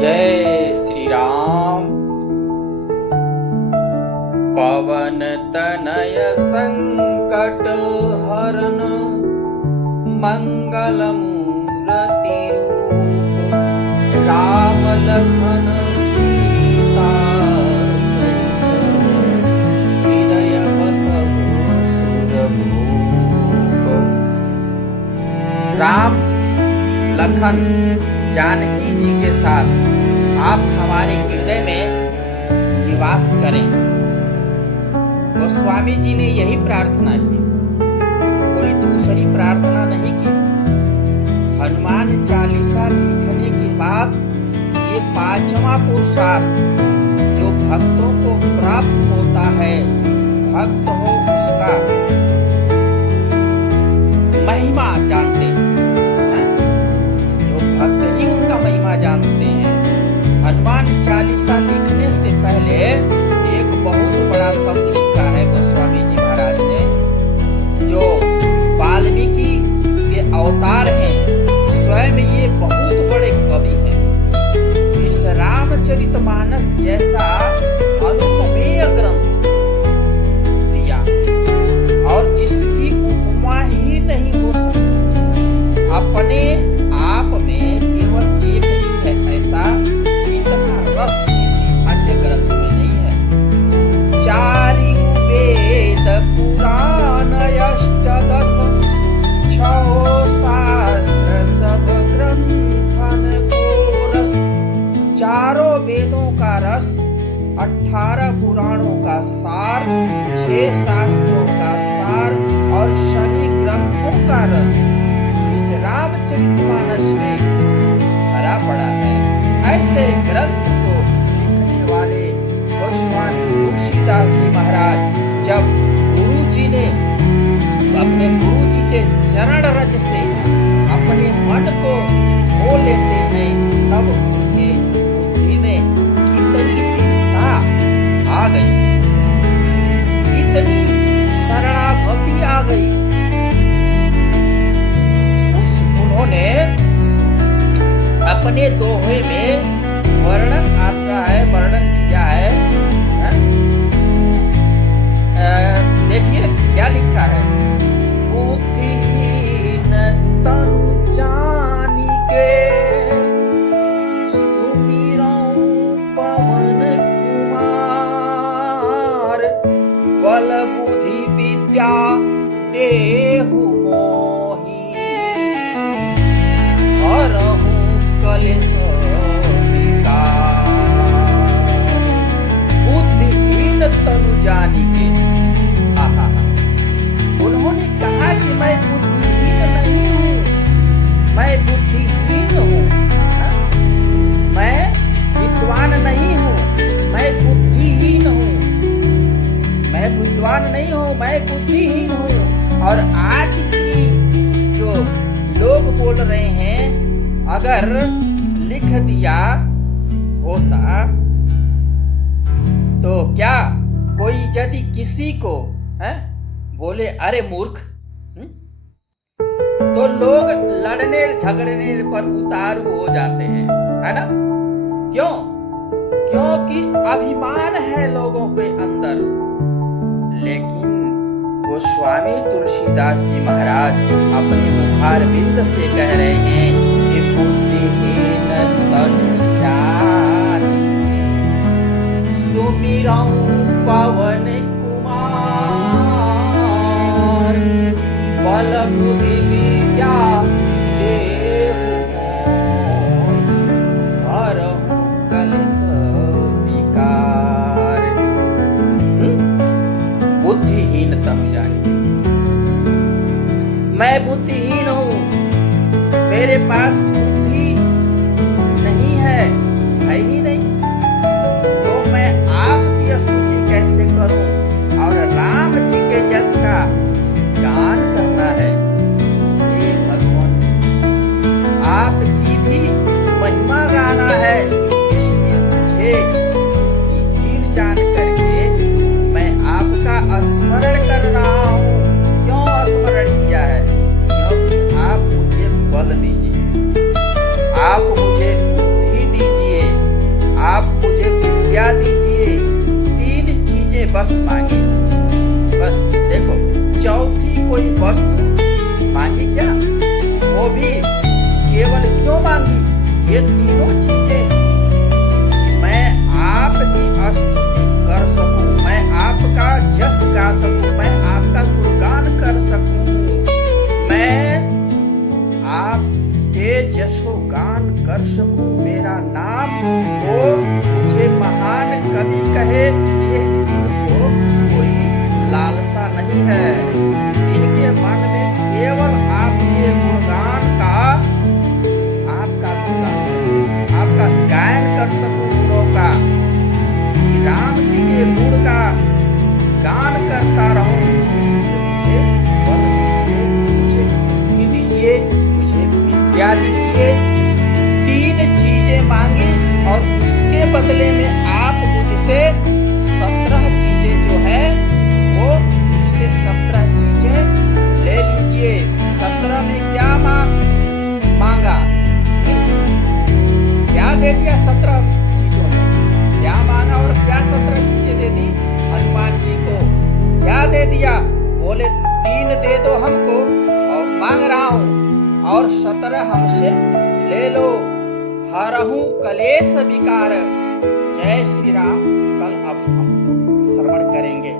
जय श्री राम। पवन तनय संकट हरन मंगल मूर्ति रूप राम लखन सीता सहित हृदय बसहु सुरभूप। राम लखन जानकी जी के साथ आप हमारे हृदय में निवास करें। गोस्वामी जी ने यही प्रार्थना की, कोई दूसरी प्रार्थना नहीं की। हनुमान चालीसा लिखने के बाद ये पांचवा पुरुषार्थ जो भक्तों को प्राप्त होता है, भक्त हो उसका महिमा जानते हैं, जो भक्त ही उनका महिमा जानते हैं। हनुमान चालीसा लिखने से पहले एक बहुत बड़ा शब्द लिखा है गोस्वामी जी महाराज ने, जो वाल्मीकि के अवतार हैं, स्वयं ये बहुत बड़े कवि हैं। इस रामचरितमानस जैसा अनुपमेय ग्रंथ दिया और जिसकी उपमा ही नहीं हो सकती। अपने आप में केवल एक ही है ऐसा, इतना रस किसी अन्य ग्रंथ में नहीं है। चारियु वेद पुराण अष्टदश छहो शास्त्र सब ग्रंथन को रस। चारों वेदों का रस, 18 पुराणों का सार, 6 शास्त्रों का सार और सभी ग्रंथों का रस इस रामचरितमानस में भरा पड़ा है। ऐसे ग्रंथ को लिखने वाले गोस्वामी तुलसीदास जी महाराज जब गुरु जी ने अपने गुरु जी के चरण रज से अपने मन को धो लेते हैं, तब उनके बुद्धि में कितनी दीनता आ गई, कितनी शरणागति आ गई। उन्होंने अपने दोहे में वर्णन आता है, वर्णन किया है। देखिए क्या लिखा है। बुद्धिहीन तनु जानिके सुमिरौं पवन कुमार। बल बुद्धि विद्या देहु मोहि हरहु कलेश विकार। बुद्धिहीन तनु जानिके, उन्होंने कहा कि मैं बुद्धिहीन नहीं हूँ, मैं बुद्धिहीन हूँ, मैं विद्वान नहीं हूँ, मैं बुद्धिहीन हूँ। मैं विद्वान नहीं हूँ, मैं बुद्धिहीन हूँ। और आज की जो लोग बोल रहे हैं, अगर लिख दिया होता तो क्या कोई यदि किसी को बोले अरे मूर्ख, तो लोग लड़ने झगड़ने पर उतारू हो जाते हैं, है ना? क्यों? क्योंकि अभिमान है लोगों के अंदर। लेकिन गोस्वामी तुलसीदास जी महाराज अपने मुखारबिंद से कह रहे हैं कि बुद्धिहीन तनु जानिके सुमिरौं पवन बल बुद्धि विद्या देहु मोहि हरहु कलेश विकार। बुद्धिहीन तनु जानिके, मैं बुद्धिहीन हूँ, मेरे पास बुद्धि नहीं है ही नहीं, तो मैं आपकी स्तुति कैसे करूं और राम जी के जस का गान करना है। हे भगवान, आपकी भी महिमा गाना है, इसलिए मुझे बुद्धिहीन जान करके मैं आपका स्मरण कर रहा हूँ। क्यों स्मरण किया है? क्योंकि आप मुझे बल दीजिए, आप मुझे बुद्धि दीजिए, मेरा नाम हो, मुझे महान कवि कहे, ये इनको कोई लालसा नहीं है। इनके मन में केवल आपके गुणगान का, आपका गायन कर सकूं गुणों का, श्री राम जी के गुण का गान करता रहूं। इसलिए मुझे बल दीजिए, मुझे बुद्धि दीजिए, मुझे विद्या दीजिए। 3 चीजें मांगी और उसके बदले में आप मुझसे 17 चीजें जो है वो मुझसे 17 चीजें ले लीजिए। 17 में क्या मांगा, क्या दे दिया 17 चीजों में? क्या मांगा और क्या 17 चीजें दे दी हनुमान जी को? क्या दे दिया? बोले 3 दे दो हमको और मांग रहा हूं, और 17 हमसे ले लो। हरहूं कलेश विकार। जय श्री राम। कल अब हम श्रवण करेंगे।